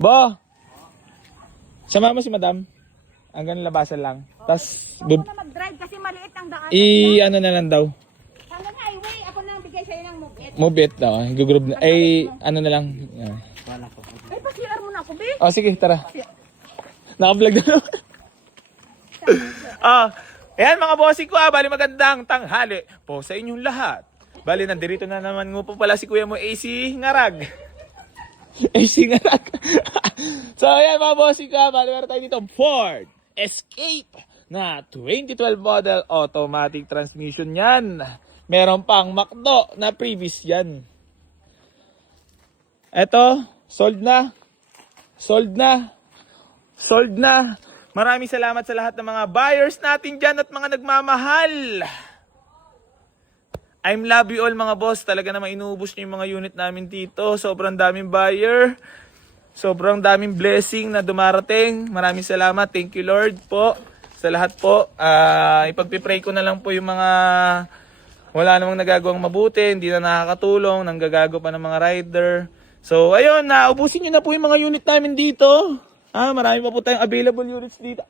Bo! Sama mo si madam. Hanggang labasan lang. Tapos, Huwag mo na mag-drive kasi maliit ang daan. ano na lang daw. Sana nga, highway. Ako nang bigay sa'yo ng mobile. Move it daw. Gugurub na. Ano na lang. Ay, pa-CR mo na ako, be. Oh, sige, tara. Naka-vlog na naman. Ayan mga bossing ko bali magandang tanghali po sa inyong lahat. Bali nandito na naman po pala si kuya mo AC Ngarag. AC Ngarag. So ayan mga bossing ko bali meron tayo dito Ford Escape na 2012 model automatic transmission yan. Meron pang Macdo na previous yan. Eto, sold na. Sold na. Sold na. Maraming salamat sa lahat ng mga buyers natin dyan at mga nagmamahal. I'm love you all mga boss. Talaga naman inuubos nyo yung mga unit namin dito. Sobrang daming buyer. Sobrang daming blessing na dumarating. Maraming salamat. Thank you Lord po. Sa lahat po. Ipagpipray ko na lang po yung mga wala namang nagagawang mabuti. Hindi na nakakatulong. Nanggagago pa ng mga rider. So ayun, naubusin nyo na po yung mga unit namin dito. Marami pa po tayong available units dito.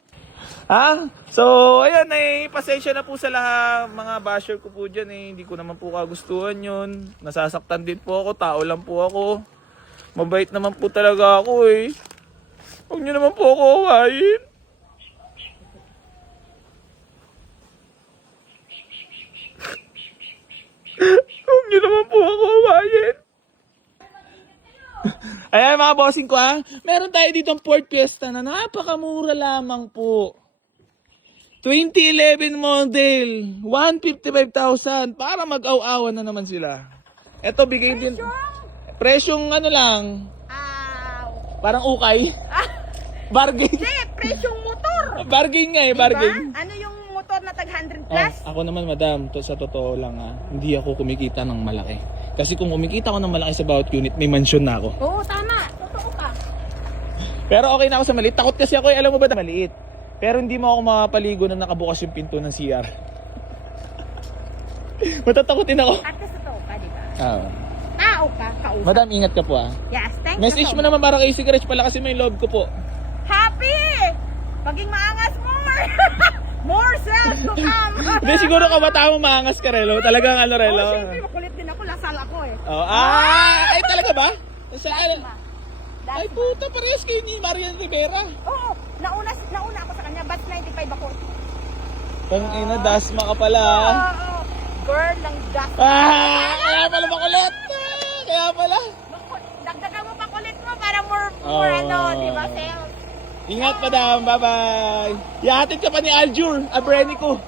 So, ayun, pasensya na po sa lahat mga basher ko po dyan. Hindi ko naman po kagustuhan yun. Nasasaktan din po ako, tao lang po ako. Mabait naman po talaga ako Huwag nyo naman po ako hawain. Huwag nyo naman po ako hawain. Ayan mga bossing ko meron tayo dito Ford Fiesta na napakamura lamang po. 2011 model, 155,000 para mag-aw-awan na naman sila. Ito bigay din. Presyong ano lang. Parang ukay. Bargain. Hindi, presyong motor. Bargain nga bargain. Diba? Ano yung motor na tag 100 plus? Ako naman madam, sa totoo lang hindi ako kumikita ng malaki. Kasi kung kumikita ako ng malaki sa bawat unit, may mansion na ako. Oo, tama. Totoo ka. Pero okay na ako sa maliit. Takot kasi ako, alam mo ba na maliit. Pero hindi mo ako makapaligo na nakabukas yung pinto ng CR. Matatakotin ako. At kasi totoo ka, di ba? Tao ka, kausap. Madam, ingat ka po Yes, thank you. Message mo naman para kay Cigarette pala kasi may love ko po. Happy! Maging maangas more! More sales to come! Hindi, siguro kabata mo maangas ka, Relo. Talagang ano, Relo. Siyempre, makulit din ako. Lasal ako Ay, talaga ba? Ay, puta, parehas kayo ni Marian Rivera. Oo, nauna ako sa kanya. Batch 95 ako. Tangina, dasma ka pala. Oo, girl ng dasma. Kaya pala makulit. Kaya pala. Dagdagan mo pa kulit mo para more di ba, sales? Ingat, madam. Bye-bye. Ihatid ka pa ni Aljur, Abrenico.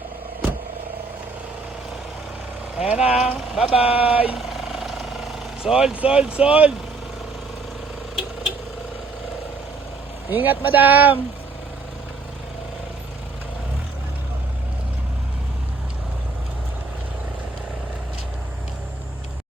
Ayan na. Bye-bye. Sold. Ingat, madam.